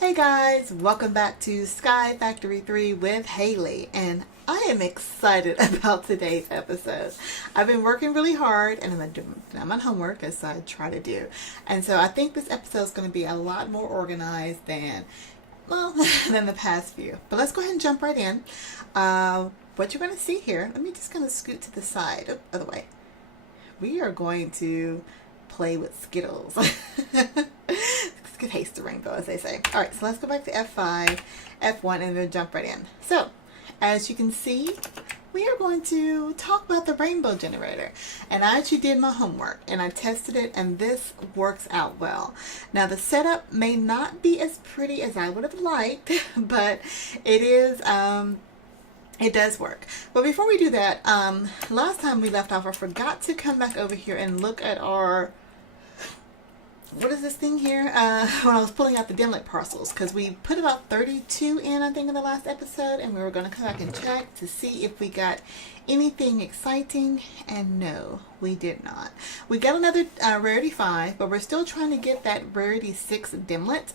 Hey guys, welcome back to SkyFactory 3 with Haley, and I am excited about today's episode. I've been working really hard and I'm on homework as I try to do. And so I think this episode is going to be a lot more organized than the past few. But let's go ahead and jump right in. What you're going to see here, let me just kind of scoot to the side, other way. We are going to play with Skittles. Good taste the rainbow, as they say. All right, so let's go back to F5, F1, and then jump right in. So, as you can see, we are going to talk about the rainbow generator. And I actually did my homework, and I tested it, and this works out well. Now, the setup may not be as pretty as I would have liked, but it is... it does work. But before we do that, last time we left off, I forgot to come back over here and look at our... What is this thing here? When I was pulling out the dimlet parcels, because we put about 32 in, I think, in the last episode, and we were going to come back and check to see if we got anything exciting, and no, we did not. We got another rarity 5, but we're still trying to get that rarity 6 dimlet,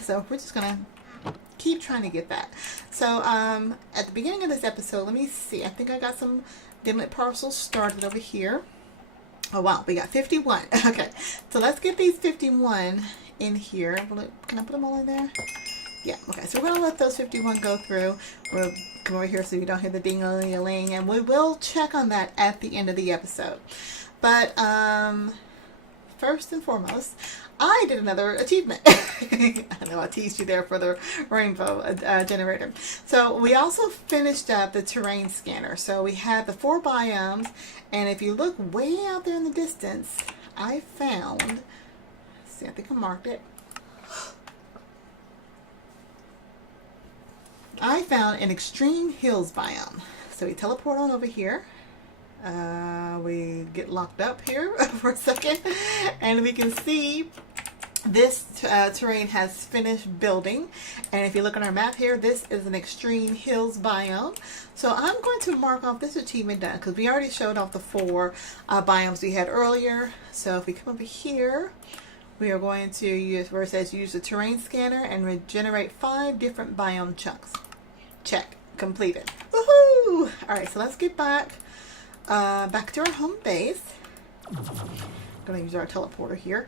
so we're just going to keep trying to get that. So at the beginning of this episode, let me see, I think I got some dimlet parcels started over here. Oh wow, we got 51. Okay, so let's get these 51 in here. Can I put them all in there? Yeah, okay, so we're gonna let those 51 go through. We'll come over here so you don't hear the ding-a-ling-a-ling, and we will check on that at the end of the episode. But first and foremost, I did another achievement. I know I teased you there for the rainbow generator. So we also finished up the terrain scanner. So we had the 4 biomes, and if you look way out there in the distance, I found, let's see, I think I marked it. I found an extreme hills biome. So we teleport on over here. We get locked up here for a second, and we can see this terrain has finished building. And if you look on our map here, this is an extreme hills biome. So I'm going to mark off this achievement done, because we already showed off the 4 biomes we had earlier. So if we come over here, we are going to use where it says use the terrain scanner and regenerate 5 different biome chunks. Check, completed. Woohoo! All right, so let's get back to our home base. I'm gonna use our teleporter here.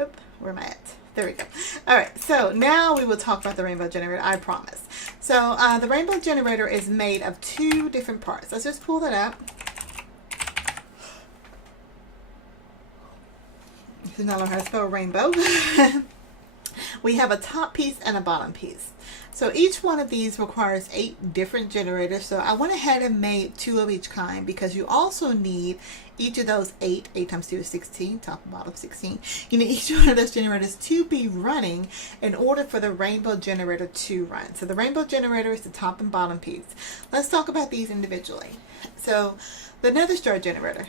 Oop, where am I at? There we go. All right, so now we will talk about the rainbow generator, I promise. So the rainbow generator is made of 2 different parts. Let's just pull that up. So now I learn how to spell rainbow. We have a top piece and a bottom piece. So each one of these requires 8 different generators. So I went ahead and made 2 of each kind, because you also need each of those 8 times 2 is 16, top and bottom 16. You need each one of those generators to be running in order for the rainbow generator to run. So the rainbow generator is the top and bottom piece. Let's talk about these individually. So the nether star generator,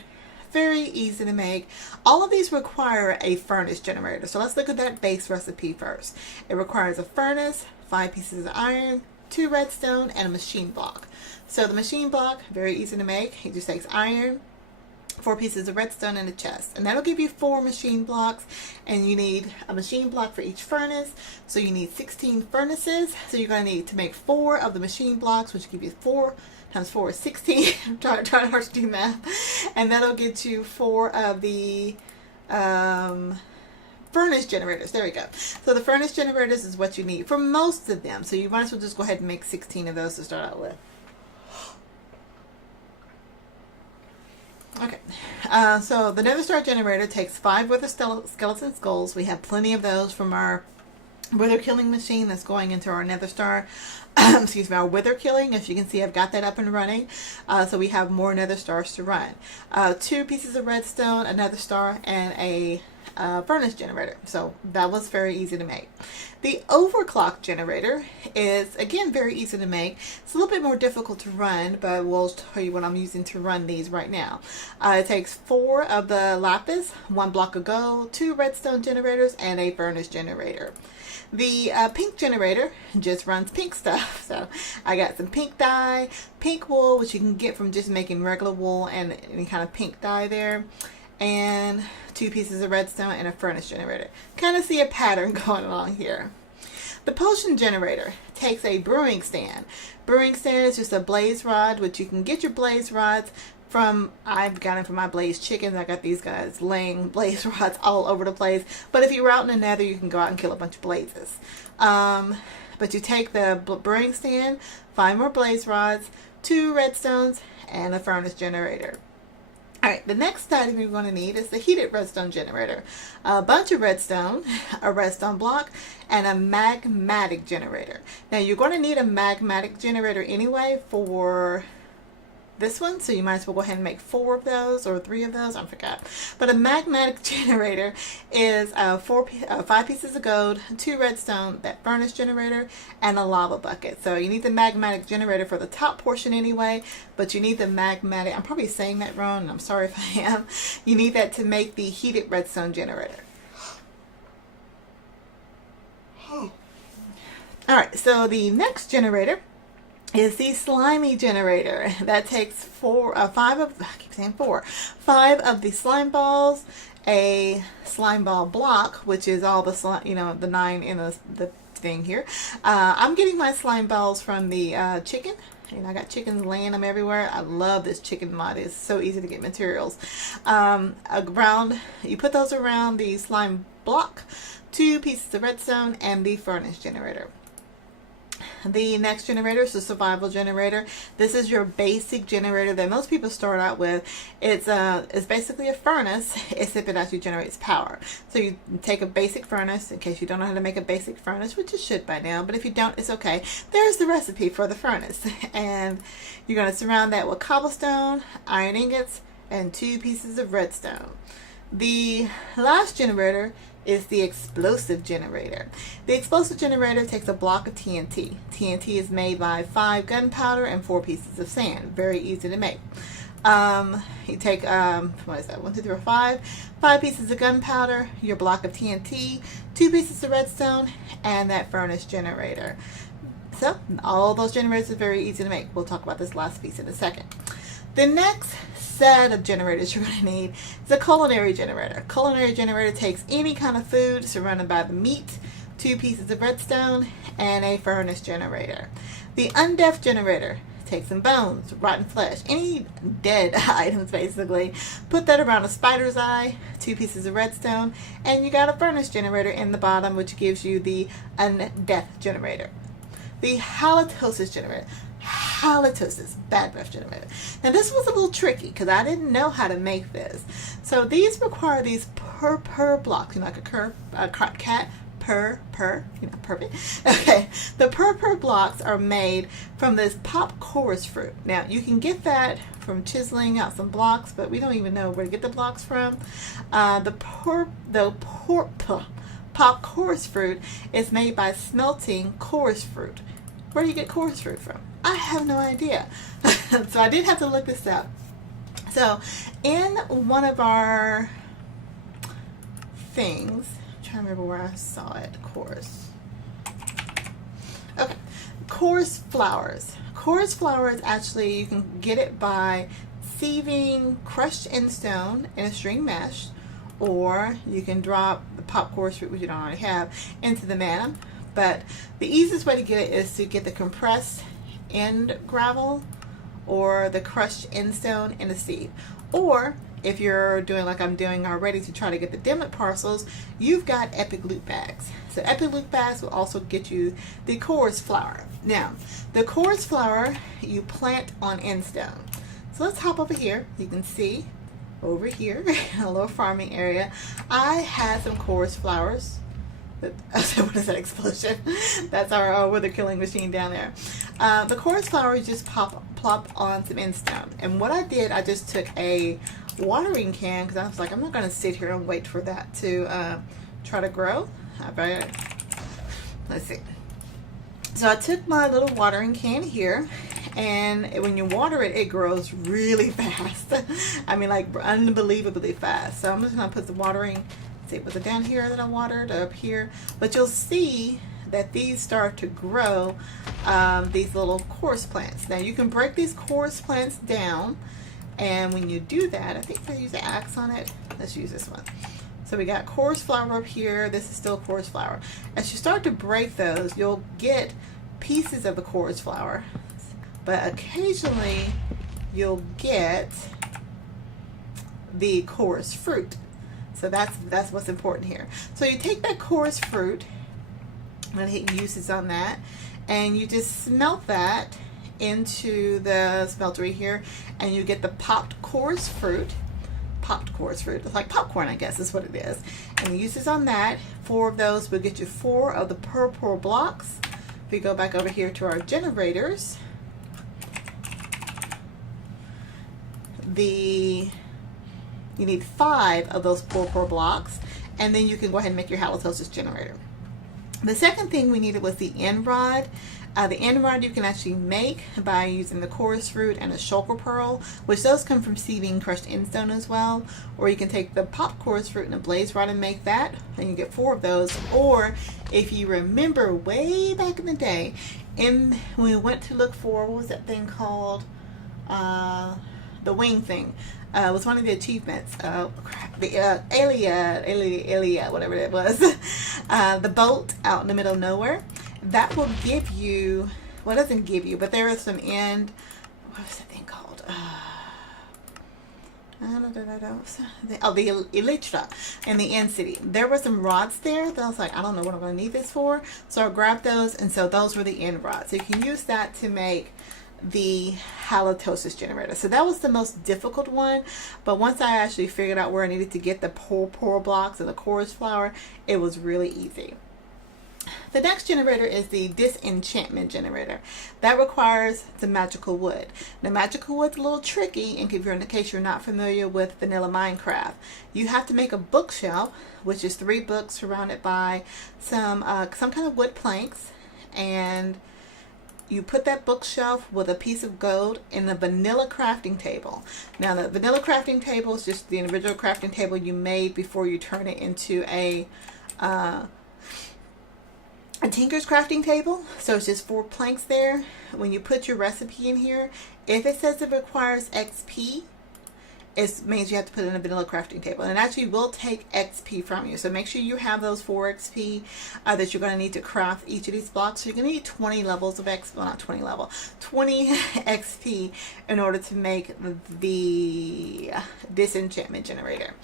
very easy to make. All of these require a furnace generator. So let's look at that base recipe first. It requires a furnace, 5 pieces of iron, 2 redstone, and a machine block. So the machine block, very easy to make. It just takes iron, 4 pieces of redstone, and a chest. And that'll give you 4 machine blocks. And you need a machine block for each furnace. So you need 16 furnaces. So you're going to need to make 4 of the machine blocks, which will give you 4 times 4 is 16. I'm trying hard to do math. And that'll get you 4 of the furnace generators. There we go. So the furnace generators is what you need for most of them. So you might as well just go ahead and make 16 of those to start out with. Okay, so the nether star generator takes 5 wither skeleton skulls. We have plenty of those from our wither killing machine that's going into our nether star. Excuse me, our wither killing. As you can see, I've got that up and running. So we have more nether stars to run. 2 pieces of redstone, a nether star, and a furnace generator. So that was very easy to make. The overclock generator is, again, very easy to make. It's a little bit more difficult to run, but we'll tell you what I'm using to run these right now. It takes 4 of the lapis, 1 block of gold, 2 redstone generators, and a furnace generator. The pink generator just runs pink stuff. So I got some pink dye, pink wool, which you can get from just making regular wool, and any kind of pink dye there. and 2 pieces of redstone and a furnace generator. Kind of see a pattern going along here. The potion generator takes a brewing stand. Brewing stand is just a blaze rod, which you can get your blaze rods from, I've got them from my blaze chickens. I got these guys laying blaze rods all over the place. But if you were out in the nether, you can go out and kill a bunch of blazes. But you take the brewing stand, 5 more blaze rods, 2 redstones, and a furnace generator. Alright, the next item you're going to need is the heated redstone generator. A bunch of redstone, a redstone block, and a magmatic generator. Now you're going to need a magmatic generator anyway for this one, so you might as well go ahead and make 4 of those or 3 of those, I forgot. But a magmatic generator is 5 pieces of gold, 2 redstone, that furnace generator, and a lava bucket. So you need the magmatic generator for the top portion anyway, but you need the magmatic, I'm probably saying that wrong, and I'm sorry if I am. You need that to make the heated redstone generator. Alright, so the next generator is the slimy generator. That takes 5 of the slime balls, a slime ball block, which is all the slime, the 9 in the thing here. I'm getting my slime balls from the chicken. I got chickens laying them everywhere. I love this chicken mod. It's so easy to get materials. You put those around the slime block, 2 pieces of redstone, and the furnace generator. The next generator is the survival generator. This is your basic generator that most people start out with. It's basically a furnace, except it actually generates power. So you take a basic furnace, in case you don't know how to make a basic furnace, which you should by now, but if you don't, it's okay. There's the recipe for the furnace. And you're going to surround that with cobblestone, iron ingots, and 2 pieces of redstone. The last generator is the explosive generator. The explosive generator takes a block of TNT. TNT is made by 5 gunpowder and 4 pieces of sand. Very easy to make. You take, what is that, 1, 2, 3, 4, 5 pieces of gunpowder, your block of TNT, 2 pieces of redstone, and that furnace generator. So, all those generators are very easy to make. We'll talk about this last piece in a second. The next set of generators you're going to need is a culinary generator. Culinary generator takes any kind of food surrounded by the meat, 2 pieces of redstone, and a furnace generator. The undeath generator takes some bones, rotten flesh, any dead items basically. Put that around a spider's eye, 2 pieces of redstone, and you got a furnace generator in the bottom, which gives you the undeath generator. The halitosis generator. Halitosis, bad breath generator. Now this was a little tricky because I didn't know how to make this. So these require these purr blocks, like a cat, purr, perfect. Okay, the purr blocks are made from this pop chorus fruit. Now you can get that from chiseling out some blocks, but we don't even know where to get the blocks from. The pop chorus fruit is made by smelting chorus fruit. Where do you get chorus fruit from? I have no idea. So I did have to look this up. So in one of our things, I'm trying to remember where I saw it, chorus. Okay, chorus flowers. Chorus flowers, actually, you can get it by sieving crushed endstone in a string mesh, or you can drop the pop chorus fruit, which you don't already have, into the manna. But the easiest way to get it is to get the compressed end gravel or the crushed end stone in a sieve. Or if you're doing like I'm doing already to try to get the diamond parcels, you've got epic loot bags. So epic loot bags will also get you the chorus flower. Now, the chorus flower you plant on end stone. So let's hop over here. You can see over here, a little farming area, I had some chorus flowers. What is that explosion? That's our wither killing machine down there. The chorus flowers just plop on some end stone. And what I did, I just took a watering can, because I was like, I'm not going to sit here and wait for that to try to grow. Let's see. So I took my little watering can here, and when you water it, it grows really fast. I mean, like unbelievably fast. So I'm just going to put the watering. See, was it down here that I watered, or up here? But you'll see that these start to grow, these little chorus plants. Now you can break these chorus plants down And when you do that, I think if I use the axe on it, let's use this one. So we got coarse flour up here. This is still coarse flour. As you start to break those, you'll get pieces of the coarse flour, but occasionally you'll get the coarse fruit. So that's what's important here. So you take that coarse fruit, I'm going to hit uses on that, and you just smelt that into the smeltery here, and you get the popped coarse fruit. It's like popcorn, I guess is what it is. And the uses on that, 4 of those will get you 4 of the purple blocks. If we go back over here to our generators, you need 5 of those purple blocks, and then you can go ahead and make your halitosis generator. The second thing we needed was the end rod. The end rod you can actually make by using the coarse fruit and a shulker pearl, which those come from sieving crushed endstone as well. Or you can take the popped coarse fruit and a blaze rod and make that, and you get 4 of those. Or if you remember way back in the day, when we went to look for, what was that thing called? The wing thing. It was one of the achievements. The Alia, whatever it was. The boat out in the middle of nowhere. That will give you, well, it doesn't give you, but there is some end, what was that thing called? The Elytra in the end city. There were some rods there that I was like, I don't know what I'm going to need this for. So I grabbed those, and so those were the end rods. So you can use that to make the halitosis generator. So that was the most difficult one, but once I actually figured out where I needed to get the pore blocks and the coarse flour, it was really easy. The next generator is the disenchantment generator. That requires the magical wood. The magical wood's a little tricky, and in case you're not familiar with vanilla Minecraft, you have to make a bookshelf, which is 3 books surrounded by some kind of wood planks, and you put that bookshelf with a piece of gold in the vanilla crafting table. Now the vanilla crafting table is just the original crafting table you made before you turn it into a tinker's crafting table. So it's just 4 planks there. When you put your recipe in here, if it says it requires XP, it means you have to put it in a vanilla crafting table, and it actually will take XP from you. So make sure you have those 4 XP that you're going to need to craft each of these blocks. So you're going to need 20 levels of XP, well, not 20 level, 20 XP in order to make the disenchantment generator.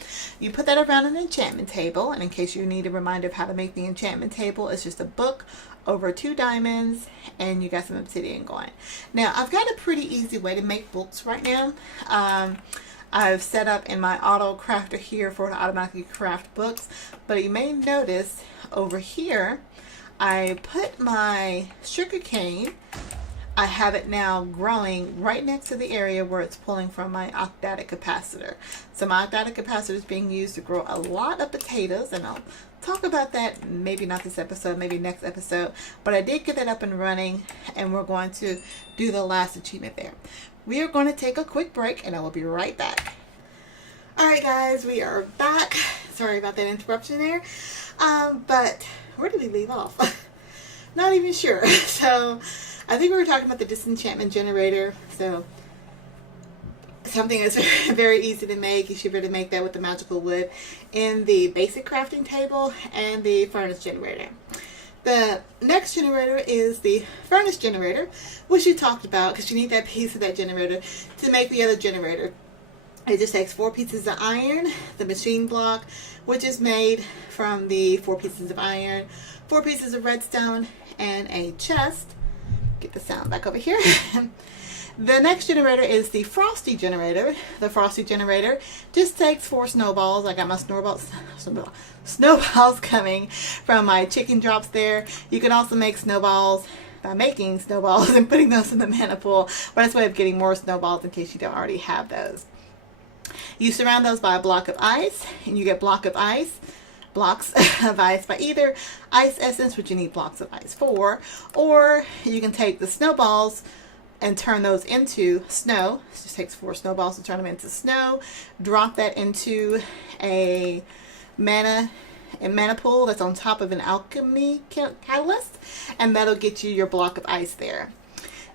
You put that around an enchantment table, and in case you need a reminder of how to make the enchantment table, it's just a book over 2 diamonds, and you got some obsidian going. Now I've got a pretty easy way to make books right now. I've set up in my auto crafter here for it to automatically craft books, but you may notice over here I put my sugar cane, I have it now growing right next to the area where it's pulling from my octadic capacitor. So my octadic capacitor is being used to grow a lot of potatoes, and I'll talk about that maybe not this episode, maybe next episode, but I did get that up and running, and we're going to do the last achievement there. We are going to take a quick break, and I will be right back. Alright guys, we are back. Sorry about that interruption there. But where did we leave off? Not even sure. So I think we were talking about the disenchantment generator. So something that's very easy to make. You should be able to make that with the magical wood in the basic crafting table and the furnace generator. The next generator is the furnace generator, which you talked about, because you need that piece of that generator to make the other generator. It just takes 4 pieces of iron, the machine block, which is made from the 4 pieces of iron, 4 pieces of redstone, and a chest. Get the sound back over here. The next generator is the frosty generator. The frosty generator just takes 4 snowballs. I got my snowballs coming from my chicken drops there. You can also make snowballs by making snowballs and putting those in the mana pool. But that's a way of getting more snowballs in case you don't already have those. You surround those by a block of ice, and you get blocks of ice by either ice essence, which you need blocks of ice for, or you can take the snowballs and turn those into snow. It just takes 4 snowballs to turn them into snow. Drop that into a mana pool that's on top of an alchemy catalyst, and that'll get you your block of ice there.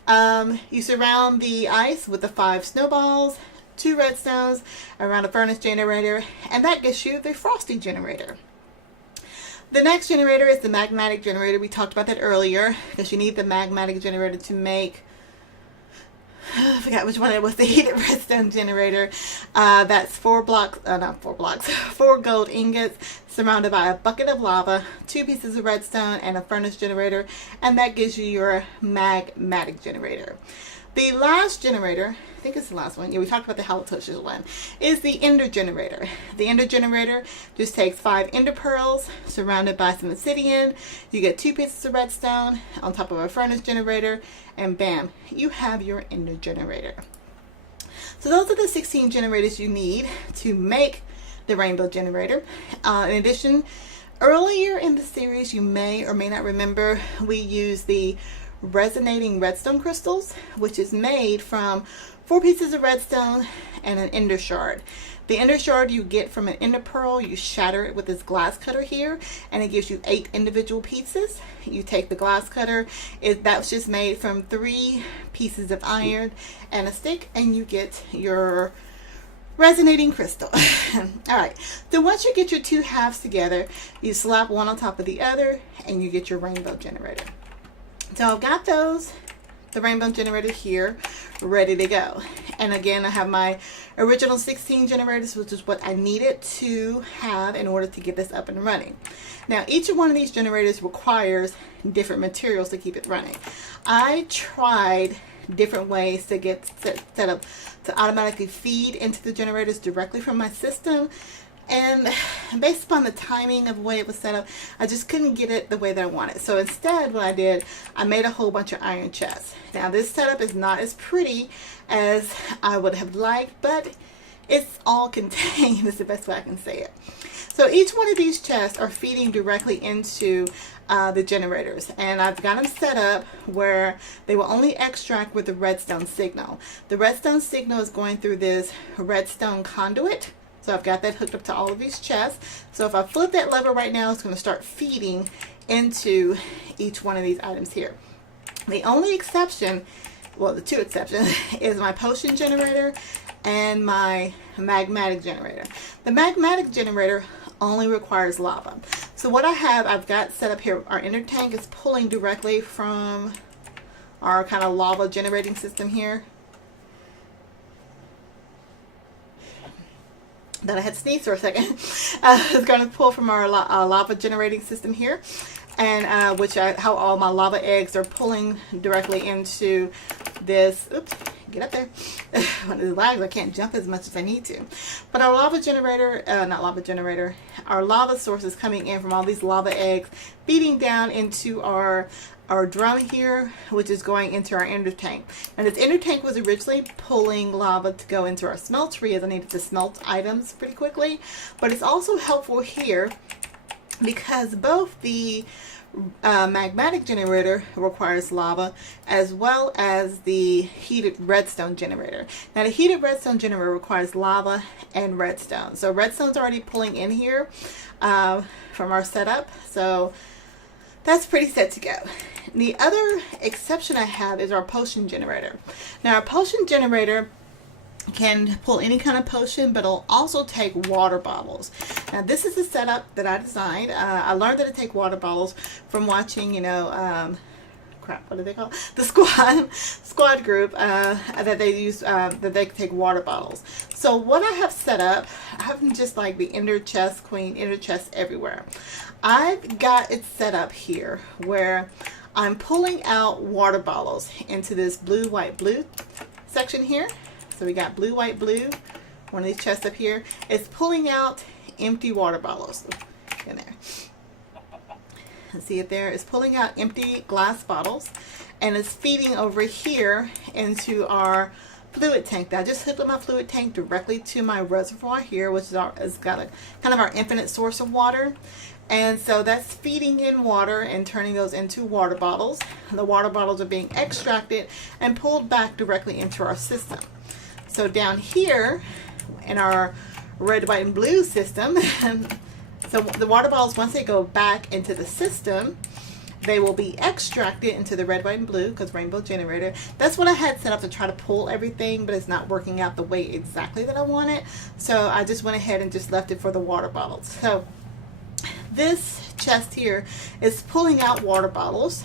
You surround the ice with the 5 snowballs, 2 redstones around a furnace generator, and that gets you the frosty generator. The next generator is the magmatic generator. We talked about that earlier, because you need the magmatic generator to make, I forgot which one it was, the heated redstone generator. That's 4 gold ingots surrounded by a bucket of lava, 2 pieces of redstone, and a furnace generator, and that gives you your magmatic generator. The last generator, I think it's the last one, yeah, we talked about the halitosis one, is the ender generator. The ender generator just takes 5 ender pearls surrounded by some obsidian. You get 2 pieces of redstone on top of a furnace generator, and bam, you have your ender generator. So those are the 16 generators you need to make the rainbow generator. In addition, earlier in the series, you may or may not remember, we used the resonating redstone crystals, which is made from 4 pieces of redstone and an ender shard. The ender shard you get from an ender pearl. You shatter it with this glass cutter here, and it gives you 8 individual pieces. You take the glass cutter, that's just made from 3 pieces of iron and a stick, and you get your resonating crystal. Alright, so once you get your 2 halves together, you slap one on top of the other, and you get your rainbow generator. So I've got the rainbow generator here, ready to go. And again, I have my original 16 generators, which is what I needed to have in order to get this up and running. Now, each one of these generators requires different materials to keep it running. I tried different ways to get set up to automatically feed into the generators directly from my system. And based upon the timing of the way it was set up, I just couldn't get it the way that I wanted. So instead, what I did, I made a whole bunch of iron chests. Now this setup is not as pretty as I would have liked, but it's all contained is the best way I can say it. So each one of these chests are feeding directly into the generators, and I've got them set up where they will only extract with the redstone signal. The redstone signal is going through this redstone conduit. So I've got that hooked up to all of these chests. So if I flip that lever right now, it's going to start feeding into each one of these items here. The only exception, well, the 2 exceptions, is my potion generator and my magmatic generator. The magmatic generator only requires lava. So what I've got set up here, our inner tank is pulling directly from our kind of lava generating system here. That I had sneezed for a second. It's going to pull from our lava generating system here, and how all my lava eggs are pulling directly into this. Oops, get up there. One of the lags, I can't jump as much as I need to. But our lava generator, our lava source is coming in from all these lava eggs, feeding down into our drum here, which is going into our ender tank. And this ender tank was originally pulling lava to go into our smeltery, as I needed to smelt items pretty quickly. But it's also helpful here because both the magmatic generator requires lava, as well as the heated redstone generator. Now the heated redstone generator requires lava and redstone. So redstone's already pulling in here from our setup. So that's pretty set to go. The other exception I have is our potion generator. Now our potion generator can pull any kind of potion, but it'll also take water bottles. Now this is the setup that I designed. I learned that to take water bottles from watching, what do they call it? The squad group that they use, that they take water bottles. So what I have set up, I have just like the ender chest, queen ender chest everywhere. I've got it set up here where I'm pulling out water bottles into this blue, white, blue section here. So we got blue, white, blue. One of these chests up here. It's pulling out empty water bottles in there. See it there? It's pulling out empty glass bottles, and it's feeding over here into our fluid tank. Now I just hooked up my fluid tank directly to my reservoir here, which is got a kind of our infinite source of water. And so that's feeding in water and turning those into water bottles. The water bottles are being extracted and pulled back directly into our system. So down here in our red, white, and blue system, so the water bottles, once they go back into the system, they will be extracted into the red, white, and blue, because rainbow generator. That's what I had set up to try to pull everything, but it's not working out the way exactly that I want it. So I just went ahead and just left it for the water bottles. So this chest here is pulling out water bottles,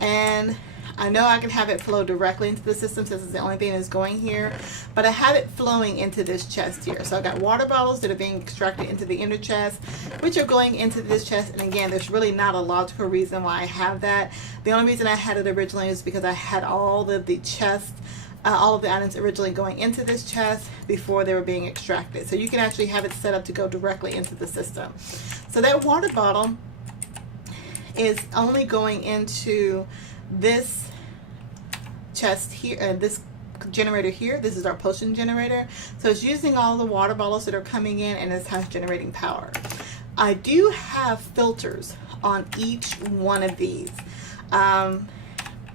and I know I can have it flow directly into the system since it's the only thing that's going here, but I have it flowing into this chest here. So I've got water bottles that are being extracted into the inner chest, which are going into this chest. And again, there's really not a logical reason why I have that. The only reason I had it originally is because I had all of the chest, all of the items originally going into this chest before they were being extracted. So you can actually have it set up to go directly into the system. So that water bottle is only going into this chest here, this generator here. This is our potion generator. So it's using all the water bottles that are coming in, and it's generating power. I do have filters on each one of these.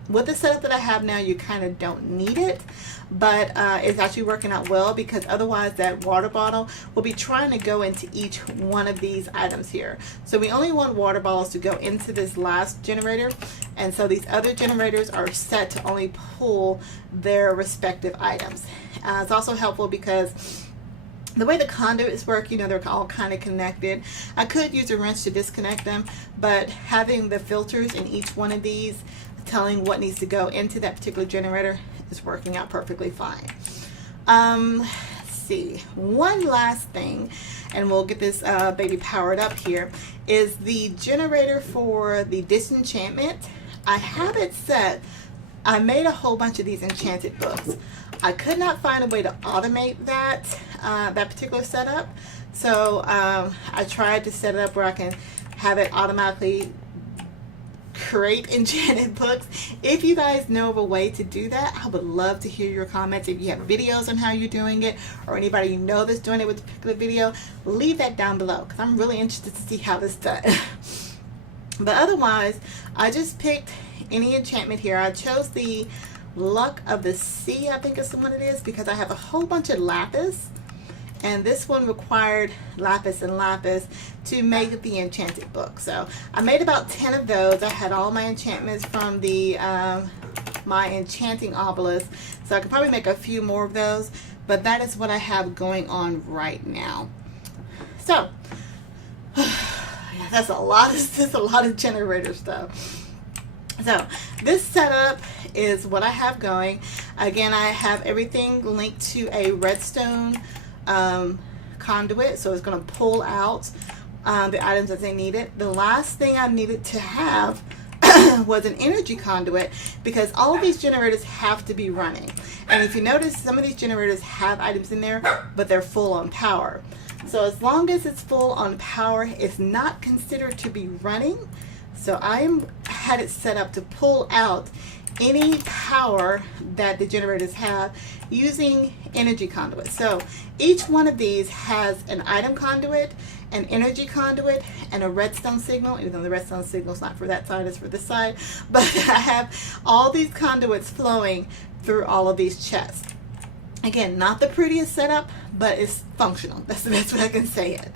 With the setup that I have now, you kind of don't need it, but it's actually working out well, because otherwise that water bottle will be trying to go into each one of these items here. So we only want water bottles to go into this last generator, and so these other generators are set to only pull their respective items. It's also helpful because the way the conduits work, you know, they're all kind of connected. I could use a wrench to disconnect them, but having the filters in each one of these telling what needs to go into that particular generator is working out perfectly fine. Let's see, one last thing, and we'll get this baby powered up here, is the generator for the disenchantment. I have it set. I made a whole bunch of these enchanted books. I could not find a way to automate that particular setup, so I tried to set it up where I can have it automatically create enchanted books. If you guys know of a way to do that, I would love to hear your comments. If you have videos on how you're doing it, or anybody you know that's doing it with a particular video, leave that down below, because I'm really interested to see how this does. But otherwise, I just picked any enchantment here. I chose the Luck of the Sea, I think is the one it is, because I have a whole bunch of lapis, and this one required lapis and lapis to make the enchanted book. So I made about 10 of those. I had all my enchantments from the my enchanting obelisk, so I could probably make a few more of those, but that is what I have going on right now. So yeah, that's a lot of generator stuff. So this setup is what I have going. Again, I have everything linked to a redstone conduit, so it's going to pull out the items that they needed. The last thing I needed to have was an energy conduit, because all of these generators have to be running. And if you notice, some of these generators have items in there, but they're full on power. So as long as it's full on power, it's not considered to be running. So I had it set up to pull out any power that the generators have using energy conduits. So each one of these has an item conduit, an energy conduit, and a redstone signal, even though the redstone signal is not for that side, it's for this side. But I have all these conduits flowing through all of these chests. Again, not the prettiest setup, but it's functional. That's the best way I can say it.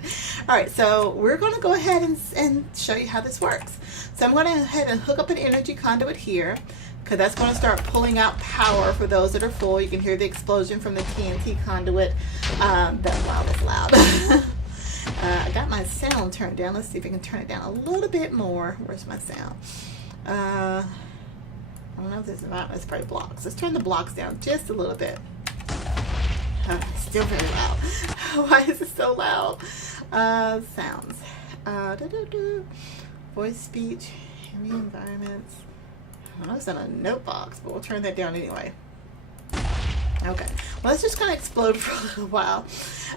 All right, so we're going to go ahead and show you how this works. So I'm going to go ahead and hook up an energy conduit here, because that's going to start pulling out power for those that are full. You can hear the explosion from the TNT conduit. That's loud. I got my sound turned down. Let's see if I can turn it down a little bit more. Where's my sound? I don't know if this is about, it's probably blocks. Let's turn the blocks down just a little bit. Still very loud. Why is it so loud? Sounds. Voice, speech, area environments. I know it's in a note box, but we'll turn that down anyway. Okay, well, let's just kind of explode for a little while.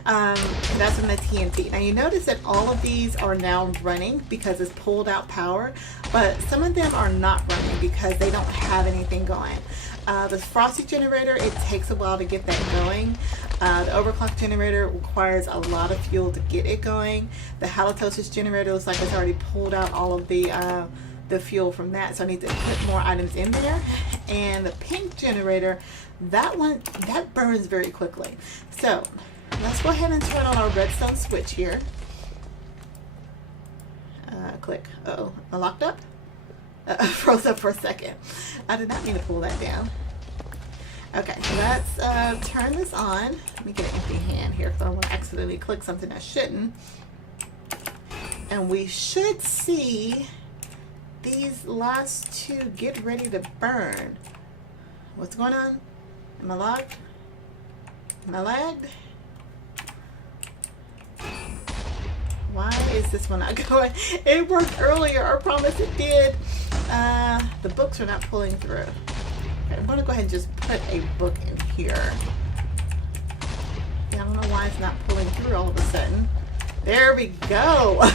That's in the TNT. Now you notice that all of these are now running because it's pulled out power, but some of them are not running because they don't have anything going. The Frosty generator, it takes a while to get that going. The overclock generator requires a lot of fuel to get it going. The halitosis generator looks like it's already pulled out all of the fuel from that, so I need to put more items in there. And the pink generator, that burns very quickly. So let's go ahead and turn on our redstone switch here. Click. Uh-oh, I locked up? Froze up for a second. I did not mean to pull that down. Okay, let's turn this on. Let me get an empty hand here because I don't want to accidentally click something I shouldn't. And we should see these last two get ready to burn. What's going on? Am I logged? Am I lagged? Why is this one not going? It worked earlier. I promise it did. The books are not pulling through. Okay, I'm going to go ahead and just put a book in here. Yeah, I don't know why it's not pulling through all of a sudden. There we go.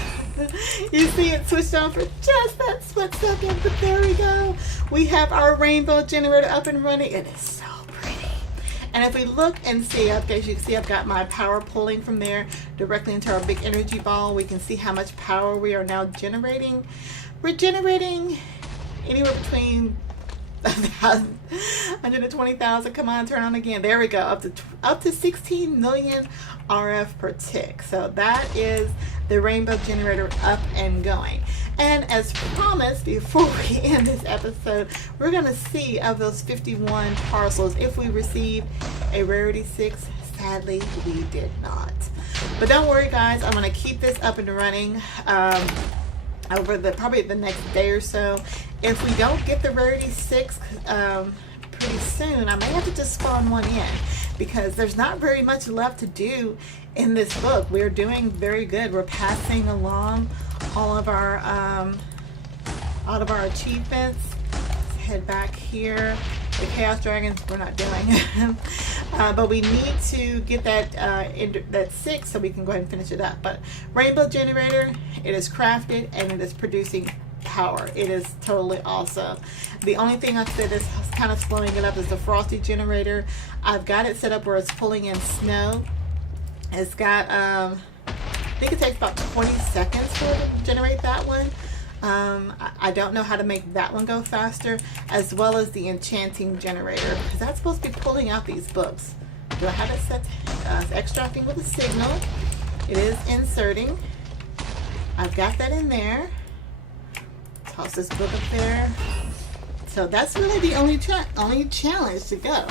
You see it switched on for just that split second, but there we go. We have our rainbow generator up and running. It is so pretty. And if we look and see, as you can see, I've got my power pulling from there directly into our big energy ball. We can see how much power we are now generating. We're generating anywhere between 120,000. Come on, turn on again. There we go. Up to 16 million RF per tick. So that is the rainbow generator up and going. And as promised, before we end this episode, we're going to see of those 51 parcels if we received a rarity 6. Sadly, we did not. But don't worry, guys. I'm going to keep this up and running over probably the next day or so. If we don't get the rarity 6 pretty soon, I may have to just spawn one in because there's not very much left to do in this book. We're doing very good. We're passing along all of our achievements. Let's head back here. The Chaos Dragons we're not doing, but we need to get that 6 so we can go ahead and finish it up. But rainbow generator, it is crafted and it is producing power. It is totally awesome. The only thing I said is kind of slowing it up is the frosty generator. I've got it set up where it's pulling in snow. It's got I think it takes about 20 seconds for it to generate that one. I don't know how to make that one go faster, as well as the enchanting generator, because that's supposed to be pulling out these books. Do I have it set extracting with a signal? It is inserting. I've got that in there. Toss this book up there. So that's really the only challenge to go.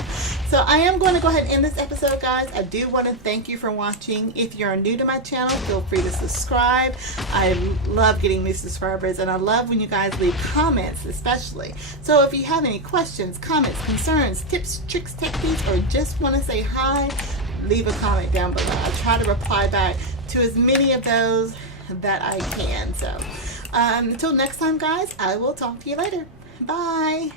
So I am going to go ahead and end this episode, guys. I do want to thank you for watching. If you're new to my channel, feel free to subscribe. I love getting new subscribers, and I love when you guys leave comments, especially. So if you have any questions, comments, concerns, tips, tricks, techniques, or just want to say hi, leave a comment down below. I try to reply back to as many of those that I can. So until next time, guys, I will talk to you later. Bye.